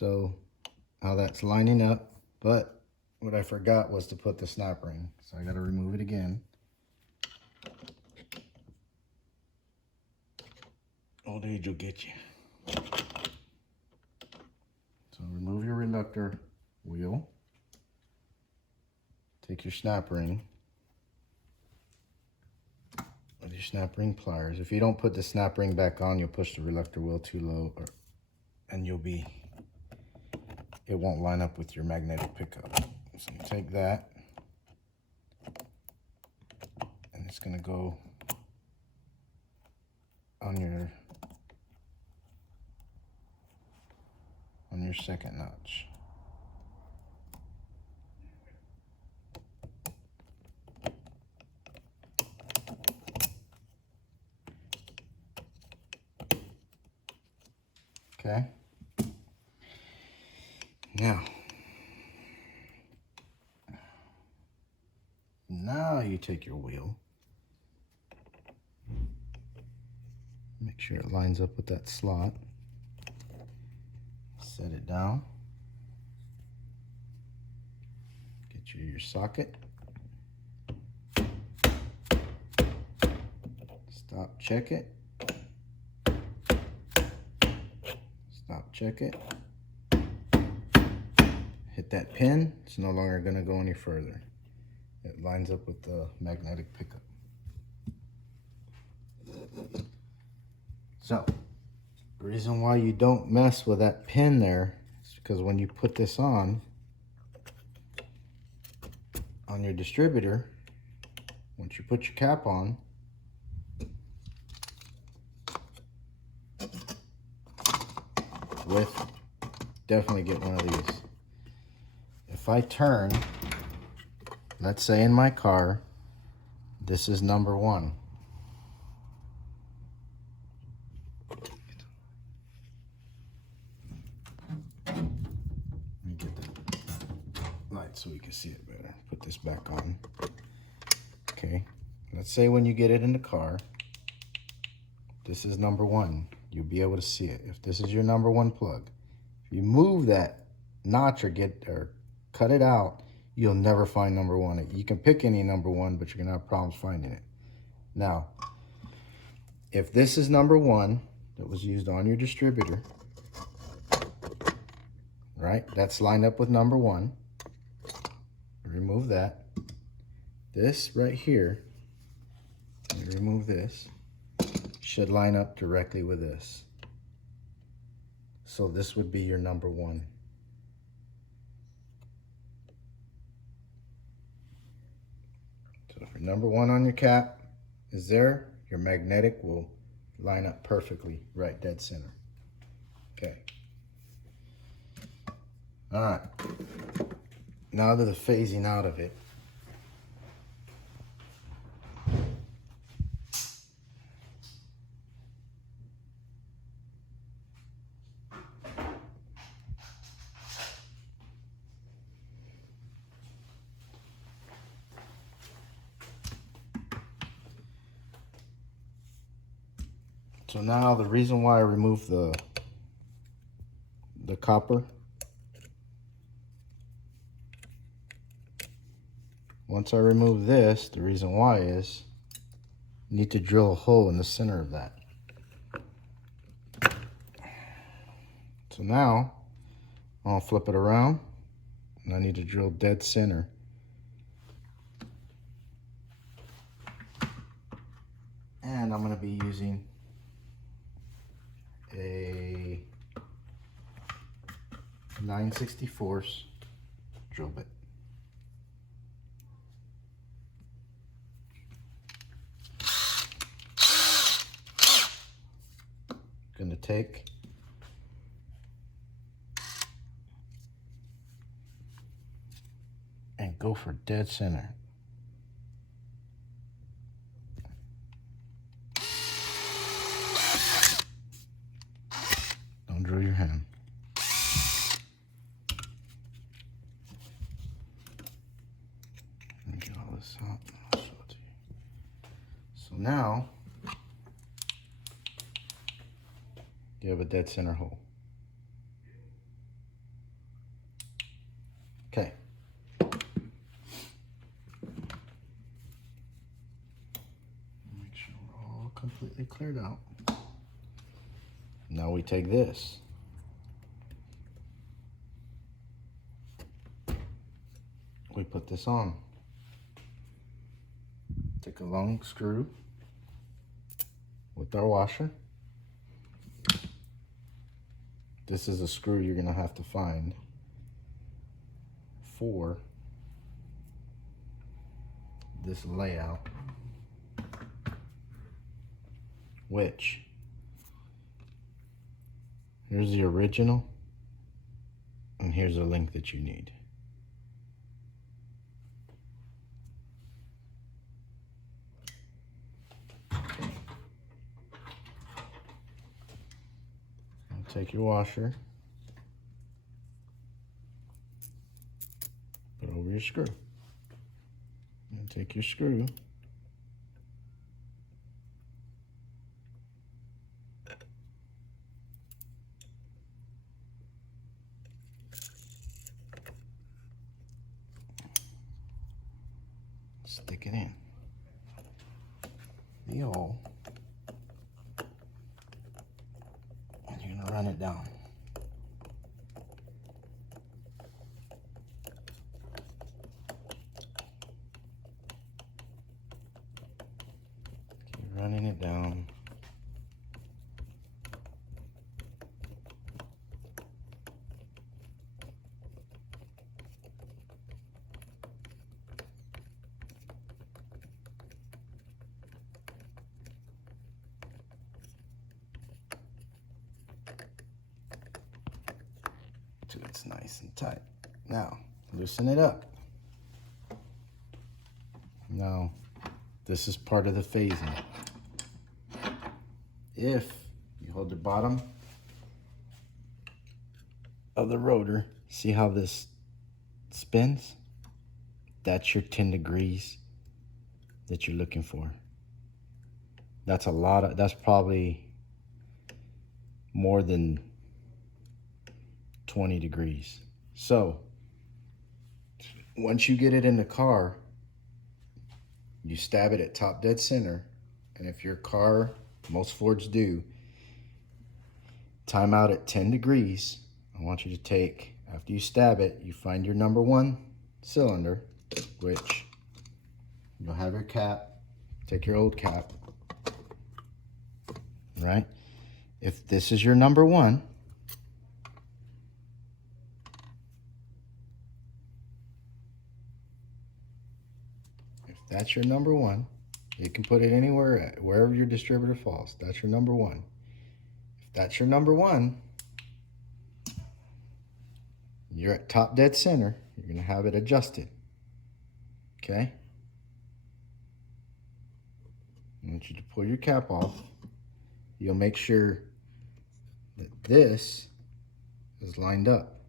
So how that's lining up, but what I forgot was to put the snap ring. So I got to remove it again. Old age will get you. So remove your reluctor wheel. Take your snap ring with your snap ring pliers. If you don't put the snap ring back on, you'll push the reluctor wheel too low, and it won't line up with your magnetic pickup. So you take that, and it's going to go on your second notch. Okay. Now you take your wheel, make sure it lines up with that slot, set it down, get you your socket, stop, check it, stop, check it, hit that pin. It's no longer going to go any further. It lines up with the magnetic pickup. So the reason why you don't mess with that pin there is because when you put this on your distributor, once you put your cap on, definitely get one of these. If I turn, let's say in my car, this is number 1. Let me get the light so we can see it better. Put this back on. Okay, let's say when you get it in the car, this is number 1. You'll be able to see it. If this is your number 1 plug, if you move that notch or cut it out, you'll never find number 1. You can pick any number 1, but you're gonna have problems finding it. Now, if this is number 1 that was used on your distributor, right? That's lined up with number 1. Remove that. This right here, remove this, should line up directly with this. So this would be your number 1. So if your number 1 on your cap is there, your magnetic will line up perfectly, right dead center. Okay. All right. Now to the phasing out of it. So now the reason why I removed the copper, once I remove this, the reason why is you need to drill a hole in the center of that. So now I'll flip it around, and I need to drill dead center. And I'm going to be using a 9/64 drill bit. Going to take and go for dead center. Don't drill your hand. Let me get all this out and I'll show it to you. So now you have a dead center hole. cleared out. Now we take this. We put this on. Take a long screw with our washer. This is a screw you're gonna have to find for this layout, which here's the original and here's the length that you need. Take your washer, put it over your screw, and take your screw, stick it in the hole. Run it down. Keep running it down. Till it's nice and tight. Now, loosen it up. Now, this is part of the phasing. If you hold the bottom of the rotor, see how this spins? That's your 10 degrees that you're looking for. That's a lot of, that's probably more than 20 degrees. So once you get it in the car, you stab it at top dead center, and if your car, most Fords do, time out at 10 degrees, I want you to take, after you stab it, you find your number 1 cylinder, which you'll have your cap, take your old cap, right? If this is your number 1, that's your number 1. You can put it anywhere, wherever your distributor falls. That's your number 1. If that's your number 1, you're at top dead center. You're going to have it adjusted. Okay? I want you to pull your cap off. You'll make sure that this is lined up,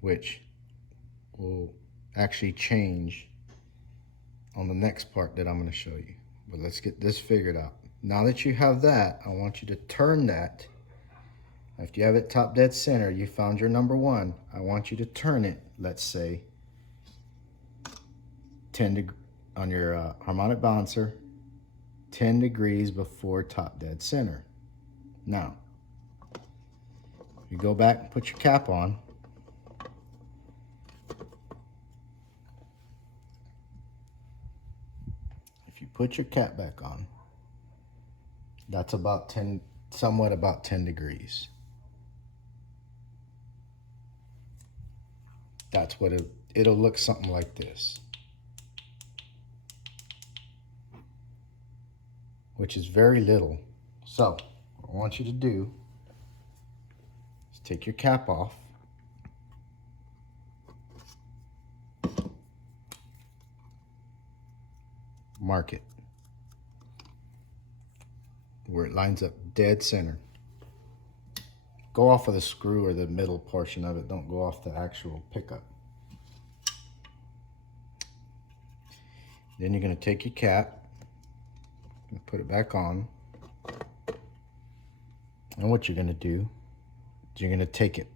which will actually change on the next part that I'm going to show you. But let's get this figured out. Now that you have that, I want you to turn that. After you have it top dead center, you found your number 1. I want you to turn it, let's say, 10 degrees on your harmonic balancer, 10 degrees before top dead center. Now, you go back and put your cap on. If you put your cap back on, that's about 10, somewhat about 10 degrees. That's what it'll look something like this, which is very little. So what I want you to do is take your cap off, mark it where it lines up dead center. Go off of the screw or the middle portion of it. Don't go off the actual pickup. Then you're going to take your cap and put it back on. And what you're going to do is you're going to take it